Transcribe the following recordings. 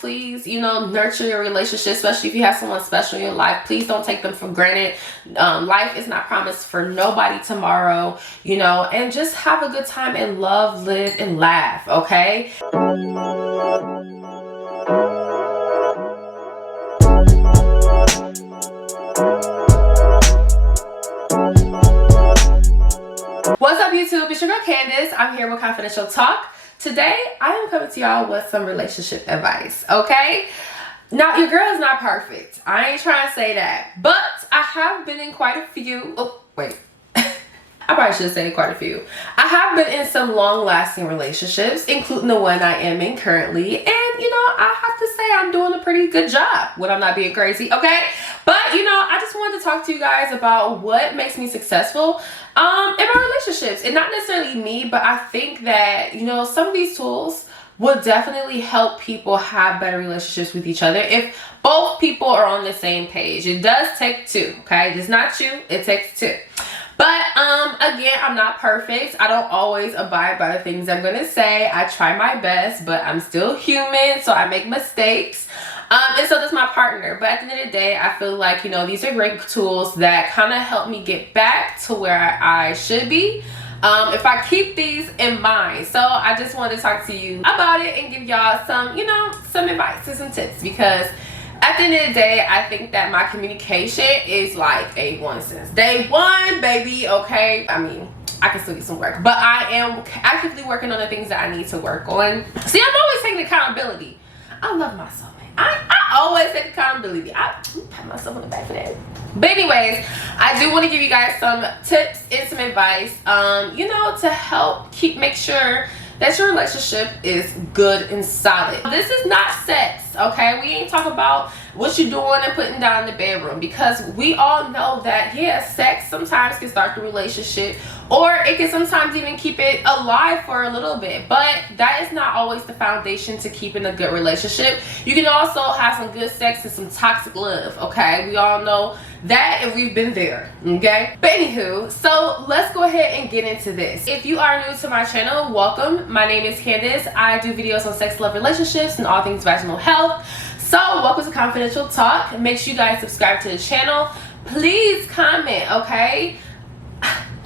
Please, nurture your relationship, especially if you have someone special in your life. Please don't take them for granted. Life is not promised for nobody tomorrow, and just have a good time and love, live, and laugh, okay? What's up, YouTube? It's your girl Candace. I'm here with Confidential Talk. Today, I am coming to y'all with some relationship advice, okay? Now, your girl is not perfect. I ain't trying to say that. But I have been in quite a few. Oh, wait. I probably should say quite a few. I have been in some long-lasting relationships, including the one I am in currently. And, I have to say I'm doing a pretty good job when I'm not being crazy, okay? But, I just wanted to talk to you guys about what makes me successful in my relationships. And not necessarily me, but I think that, some of these tools will definitely help people have better relationships with each other if both people are on the same page. It does take two, okay? It's not you, it takes two. But again, I'm not perfect. I don't always abide by the things I'm gonna say. I try my best, but I'm still human, so I make mistakes. And so does my partner. But at the end of the day, I feel like, these are great tools that kind of help me get back to where I should be if I keep these in mind. So I just wanted to talk to you about it and give y'all some, some advice and some tips, because at the end of the day, I think that my communication is like A1 since day one, baby, okay? I mean, I can still get some work, but I am actively working on the things that I need to work on. See, I'm always taking accountability. I love myself, man. I always take accountability. I pat myself on the back for that. But anyways, I do want to give you guys some tips and some advice, to help make sure that your relationship is good and solid. This is not sex, okay? We ain't talking about what you're doing and putting down in the bedroom, because we all know that, yeah, sex sometimes can start the relationship, or it can sometimes even keep it alive for a little bit. But that is not always the foundation to keeping a good relationship. You can also have some good sex and some toxic love, okay? We all know that, and we've been there, okay? But anywho, so let's go ahead and get into this. If you are new to my channel, welcome. My name is Candace. I do videos on sex, love, relationships, and all things vaginal health. So welcome to Confidential Talk. Make sure you guys subscribe to the channel. Please comment, okay?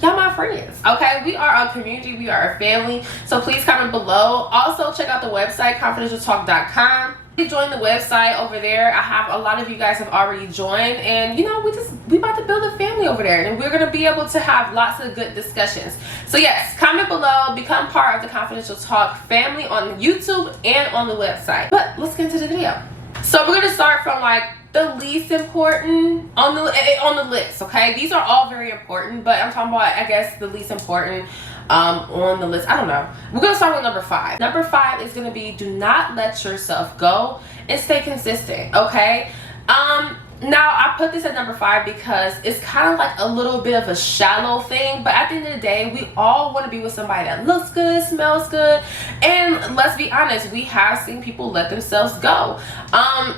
Y'all my friends, okay? We are a community, we are a family, so please comment below. Also, check out the website, confidentialtalk.com. Join the website over there. I have a lot of you guys have already joined, and we about to build a family over there, and we're gonna be able to have lots of good discussions. So yes, comment below, become part of the Confidential Talk family on YouTube and on the website. But let's get into the video. So we're gonna start from like the least important on the list, okay? These are all very important, but I'm talking about, I guess, the least important on the list. I don't know. We're gonna start with number 5. Number 5 is gonna be, do not let yourself go and stay consistent, okay? Now I put this at number 5 because it's kind of like a little bit of a shallow thing, but at the end of the day, we all want to be with somebody that looks good, smells good, and let's be honest, we have seen people let themselves go.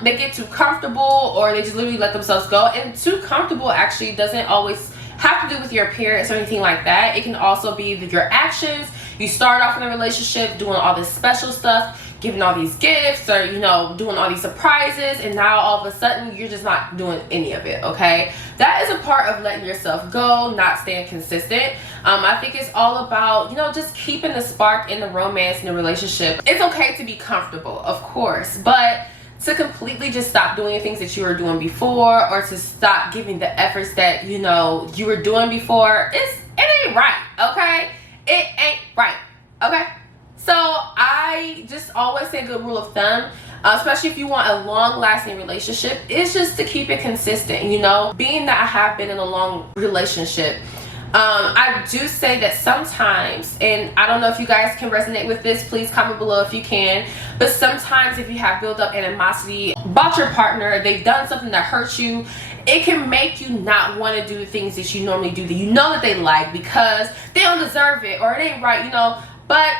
They get too comfortable, or they just literally let themselves go. And too comfortable actually doesn't always have to do with your appearance or anything like that. It can also be your actions. You start off in a relationship doing all this special stuff, giving all these gifts, or doing all these surprises, and now all of a sudden you're just not doing any of it, okay? That is a part of letting yourself go, not staying consistent. I think it's all about just keeping the spark in the romance in the relationship. It's okay to be comfortable, of course, but to completely just stop doing the things that you were doing before, or to stop giving the efforts that you were doing before, it ain't right, okay? It ain't right, okay? So I just always say a good rule of thumb, especially if you want a long-lasting relationship, is just to keep it consistent. Being that I have been in a long relationship, I do say that sometimes, and I don't know if you guys can resonate with this, please comment below if you can, but sometimes if you have built up animosity about your partner, they've done something that hurts you, it can make you not want to do the things that you normally do, that that they like, because they don't deserve it, or it ain't right, but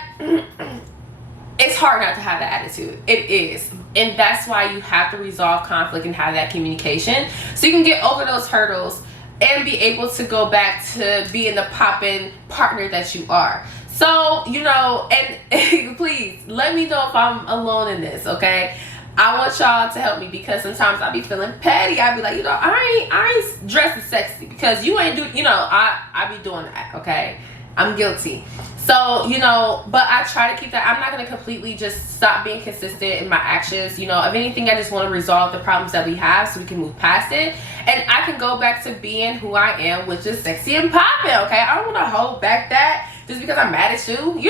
it's hard not to have that attitude. It is. And that's why you have to resolve conflict and have that communication, so you can get over those hurdles and be able to go back to being the poppin' partner that you are. So, and please let me know if I'm alone in this, okay? I want y'all to help me, because sometimes I be feeling petty. I be like, I ain't dressing sexy because you ain't do, I be doing that, okay? I'm guilty. So, but I try to keep that. I'm not going to completely just stop being consistent in my actions. If anything, I just want to resolve the problems that we have so we can move past it. And I can go back to being who I am, which is sexy and popping, okay? I don't want to hold back that just because I'm mad at you,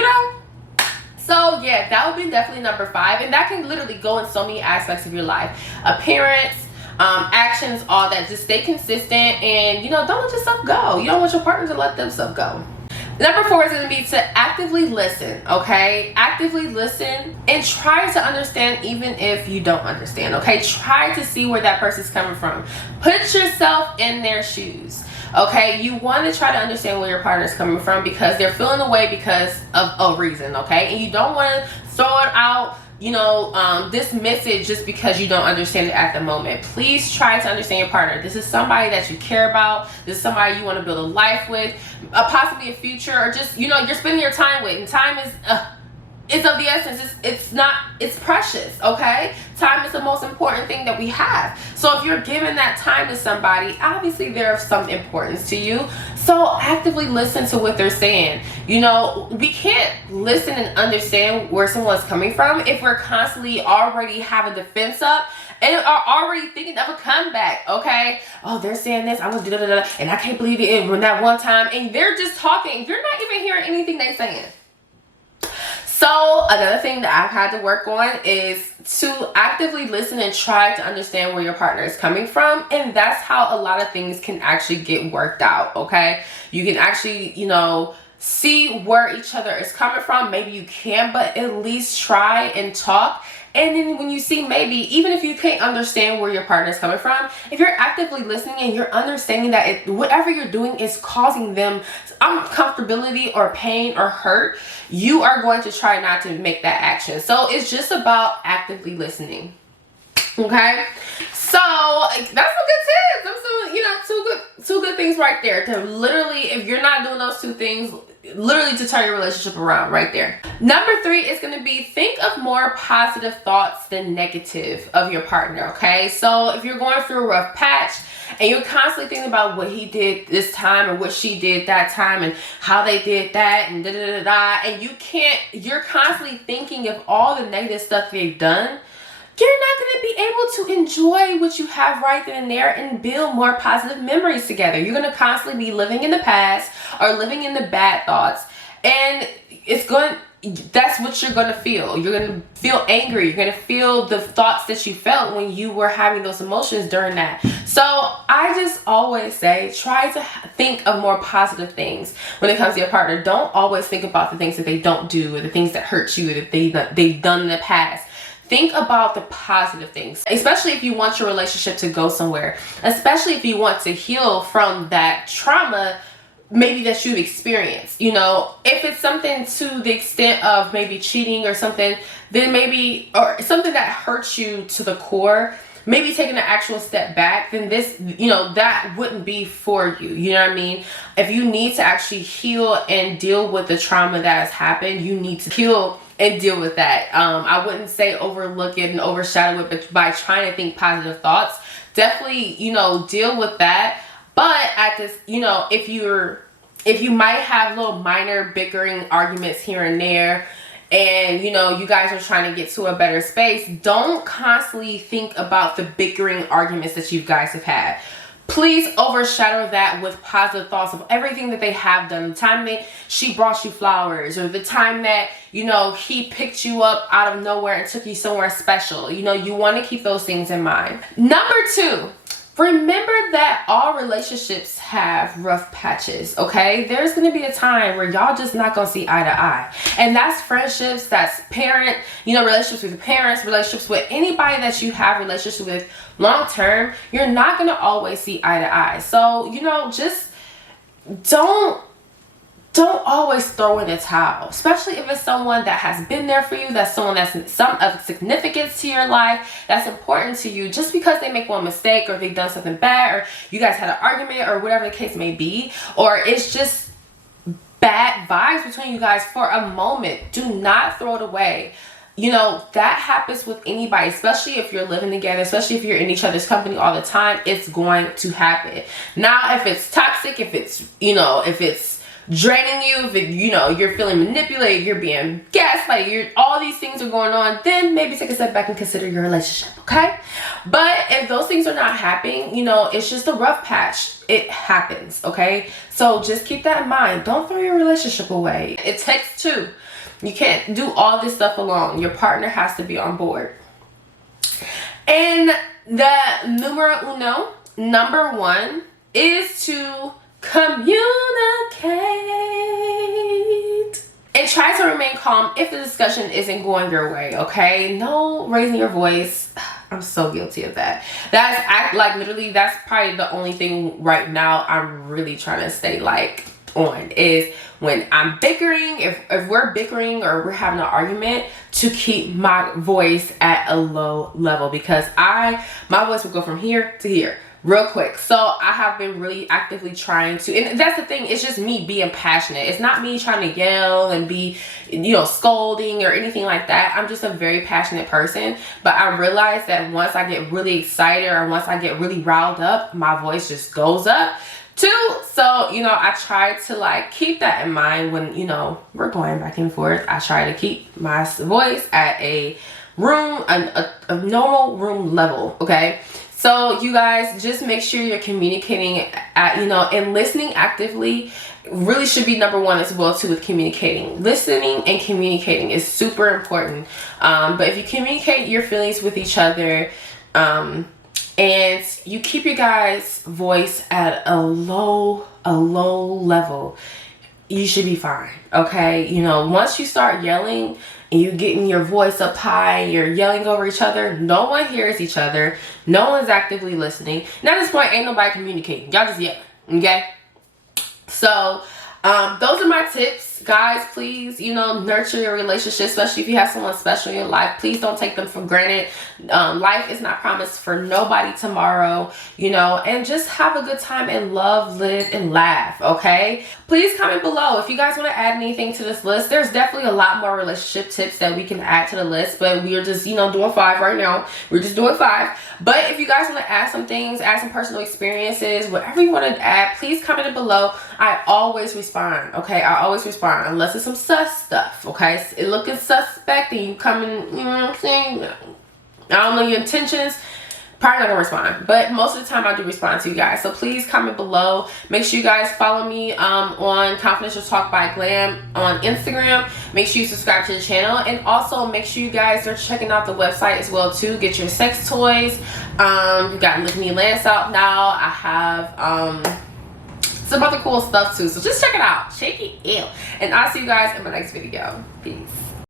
So yeah, that would be definitely number 5. And that can literally go in so many aspects of your life. Appearance, actions, all that. Just stay consistent and, don't let yourself go. You don't want your partner to let themselves go. Number 4 is going to be to actively listen, okay? Actively listen and try to understand even if you don't understand, okay? Try to see where that person's coming from. Put yourself in their shoes, okay? You want to try to understand where your partner's coming from because they're feeling the way because of a reason, okay? And you don't want to throw it out, dismiss it just because you don't understand it at the moment. Please try to understand your partner. This is somebody that you care about. This is somebody you want to build a life with, possibly a future, or just, you're spending your time with. And time is, it's of the essence. It's precious, okay? Time is the most important thing that we have. So if you're giving that time to somebody, obviously they're of some importance to you. So actively listen to what they're saying. We can't listen and understand where someone's coming from if we're constantly already having defense up and are already thinking of a comeback, okay? Oh, they're saying this, I'm gonna do and I can't believe it when that one time, and they're just talking. You're not even hearing anything they're saying. So another thing that I've had to work on is to actively listen and try to understand where your partner is coming from. And that's how a lot of things can actually get worked out, okay? You can actually, see where each other is coming from. Maybe you can, but at least try and talk. And then when you see, maybe even if you can't understand where your partner is coming from, if you're actively listening and you're understanding that whatever you're doing is causing them uncomfortability or pain or hurt, you are going to try not to make that action. So it's just about actively listening. Okay, so that's some good tips. That's two good things right there. To literally, if you're not doing those 2 things, literally to turn your relationship around right there. Number 3 is going to be think of more positive thoughts than negative of your partner. Okay, so if you're going through a rough patch and you're constantly thinking about what he did this time or what she did that time and how they did that and and you're constantly thinking of all the negative stuff they've done, you're not going to be able to enjoy what you have right then and there and build more positive memories together. You're going to constantly be living in the past or living in the bad thoughts, and that's what you're going to feel. You're going to feel angry. You're going to feel the thoughts that you felt when you were having those emotions during that. So I just always say, try to think of more positive things when it comes to your partner. Don't always think about the things that they don't do or the things that hurt you or that they've done in the past. Think about the positive things, especially if you want your relationship to go somewhere, especially if you want to heal from that trauma maybe that you've experienced. If it's something to the extent of maybe cheating or something, then maybe, or something that hurts you to the core, maybe taking an actual step back, then this, that wouldn't be for you. You know what I mean? If you need to actually heal and deal with the trauma that has happened, you need to heal and deal with that. I wouldn't say overlook it and overshadow it, but by trying to think positive thoughts, definitely, deal with that. But at this, if you might have little minor bickering arguments here and there, and you guys are trying to get to a better space, don't constantly think about the bickering arguments that you guys have had. Please overshadow that with positive thoughts of everything that they have done. The time that she brought you flowers, or the time that, he picked you up out of nowhere and took you somewhere special. You want to keep those things in mind. Number 2, remember that all relationships have rough patches, okay? There's going to be a time where y'all just not going to see eye to eye. And that's friendships, that's relationships with your parents, relationships with anybody that you have relationships with long term. You're not going to always see eye to eye. So, just don't always throw in the towel, especially if it's someone that has been there for you, that's someone that's some of significance to your life, that's important to you. Just because they make one mistake or they've done something bad or you guys had an argument or whatever the case may be, or it's just bad vibes between you guys for a moment, do not throw it away. you know, that happens with anybody, especially if you're living together, especially if you're in each other's company all the time. It's going to happen. Now, if it's toxic, if it's, you know, if it's draining you, if it, you know, you're feeling manipulated, you're being gaslighted, all these things are going on, then maybe take a step back and consider your relationship, okay? But if those things are not happening, you know, it's just a rough patch. It happens, okay? So just keep that in mind. Don't throw your relationship away. It takes two. You can't do all this stuff alone. Your partner has to be on board. And the number one, is to communicate. And try to remain calm if the discussion isn't going your way, okay? No raising your voice. I'm so guilty of that. Literally, that's probably the only thing right now I'm really trying to stay on, is when I'm bickering, if we're bickering or we're having an argument, to keep my voice at a low level, because my voice will go from here to here real quick. So I have been really actively trying to, and that's the thing, it's just me being passionate. It's not me trying to yell and be, you know, scolding or anything like that. I'm just a very passionate person, but I realize that once I get really excited or once I get really riled up, my voice just goes up too. So, you know, I try to keep that in mind when, you know, we're going back and forth. I try to keep my voice at a normal room level, okay? So you guys, just make sure you're communicating and listening actively really should be number one as well too, with communicating. Listening and communicating is super important. But if you communicate your feelings with each other, and you keep your guys' voice at a low level, you should be fine, okay? You know, once you start yelling and you getting your voice up high, you're yelling over each other, no one hears each other, no one's actively listening, and at this point, ain't nobody communicating. Y'all just yelling, okay? So, those are my tips, guys. Please, you know, nurture your relationship, especially if you have someone special in your life. Please don't take them for granted. Life is not promised for nobody tomorrow, you know, and just have a good time and love, live, and laugh, okay? Please comment below if you guys want to add anything to this list. There's definitely a lot more relationship tips that we can add to the list, but we are just, you know, doing 5 right now. We're just doing 5. But if you guys want to add some things, add some personal experiences, whatever you want to add, please comment it below. I always respond, okay? I always respond, unless it's some sus stuff, okay? It looking suspect and you coming, you know what I'm saying? I don't know your intentions, probably not gonna respond, but most of the time I do respond to you guys. So please comment below. Make sure you guys follow me on Confidential Talk by Glam on Instagram. Make sure you subscribe to the channel, and also make sure you guys are checking out the website as well too. Get your sex toys. You got Lick Me Lance out now. I have some other cool stuff too, so just check it out. Shake it, ew. And I'll see you guys in my next video. Peace.